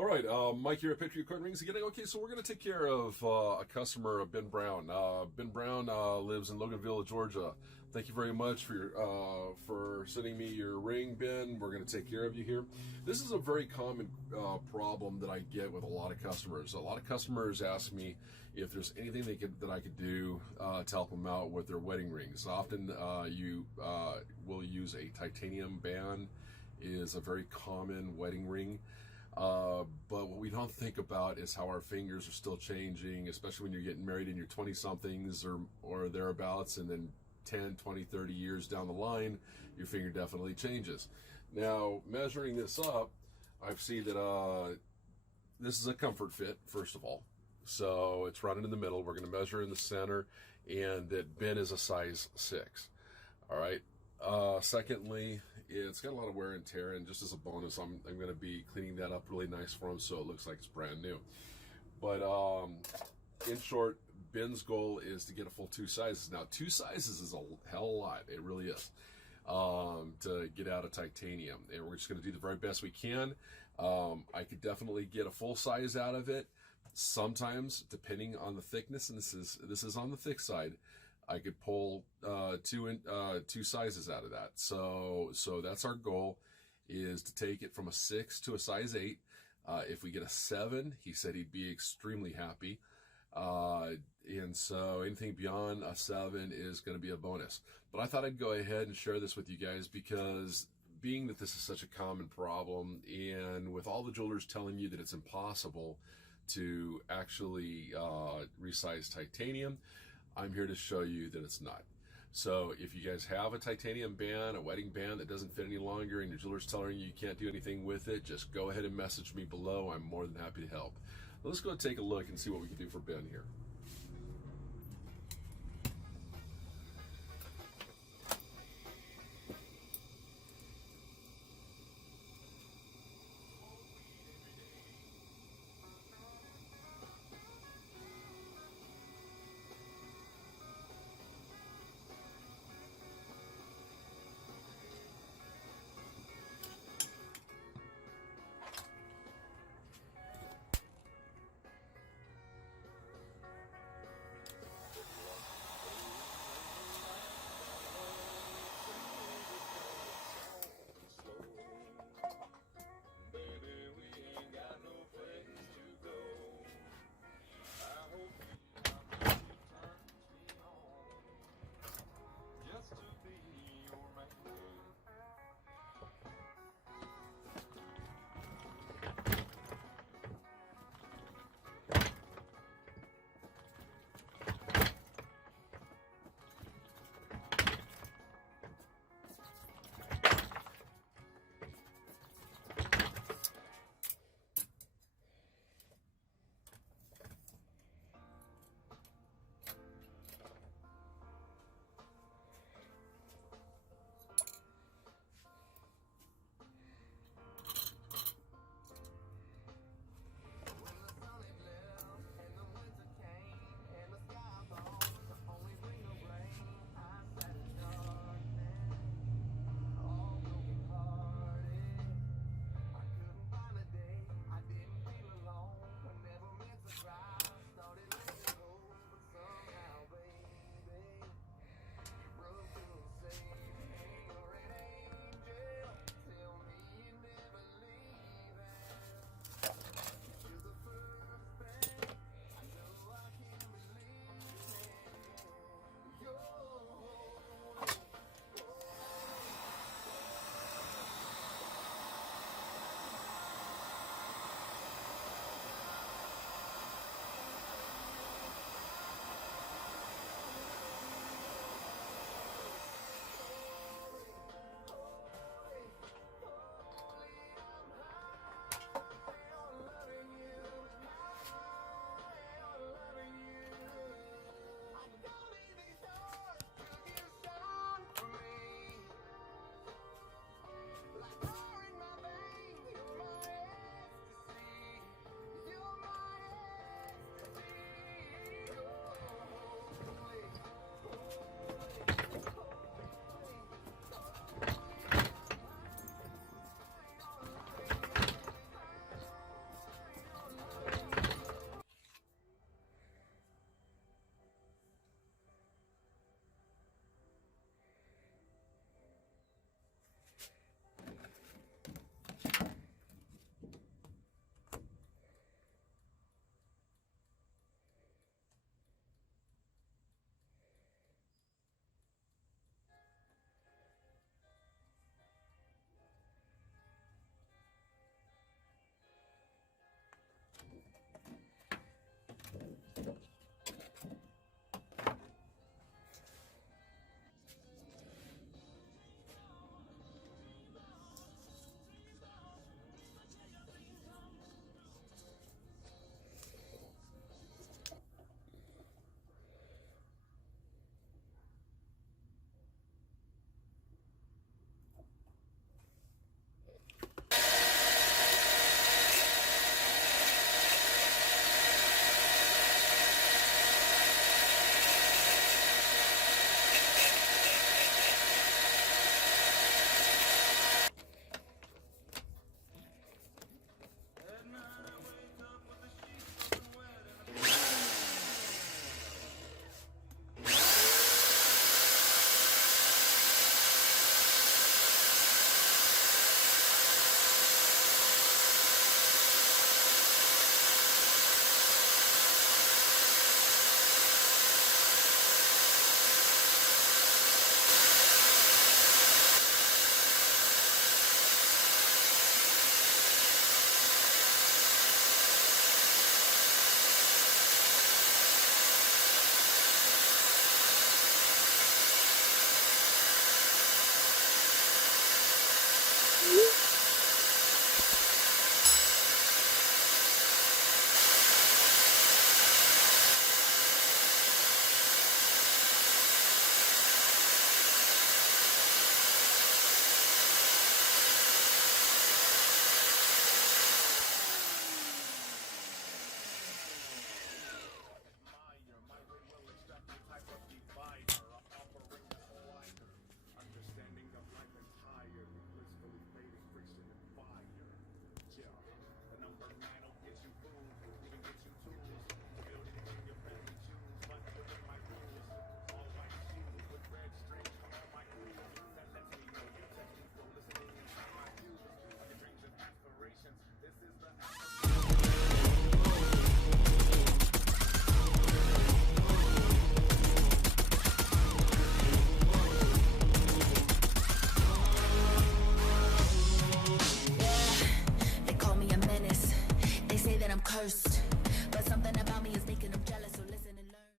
All right, Mike here at Patriot Coin Rings again. Okay, so we're going to take care of a customer, Ben Brown. Ben Brown lives in Loganville, Georgia. Thank you very much for sending me your ring, Ben. We're going to take care of you here. This is a very common problem that I get with a lot of customers. A lot of customers ask me if there's anything that I could do to help them out with their wedding rings. Often you will use a titanium band. Is a very common wedding ring. But what we don't think about is how our fingers are still changing, especially when you're getting married in your 20-somethings or thereabouts, and then 10, 20, 30 years down the line, your finger definitely changes. Now, measuring this up, I see that this is a comfort fit, first of all. So it's running in the middle. We're going to measure in the center, and that Ben is a size 6. All right. Secondly, it's got a lot of wear and tear, and just as a bonus, I'm going to be cleaning that up really nice for him so it looks like it's brand new. But in short, Ben's goal is to get a full 2 sizes. Now, 2 sizes is a hell of a lot. It really is, to get out of titanium, and we're just going to do the very best we can. I could definitely get a full size out of it. Sometimes, depending on the thickness, and this is on the thick side, I could pull two sizes out of that. So that's our goal, is to take it from a 6 to a size 8. If we get a 7, he said he'd be extremely happy. And so anything beyond a 7 is going to be a bonus. But I thought I'd go ahead and share this with you guys because being that this is such a common problem, and with all the jewelers telling you that it's impossible to actually resize titanium, I'm here to show you that it's not. So if you guys have a titanium band, a wedding band that doesn't fit any longer, and your jeweler's telling you can't do anything with it, just go ahead and message me below. I'm more than happy to help. Let's go take a look and see what we can do for Ben here.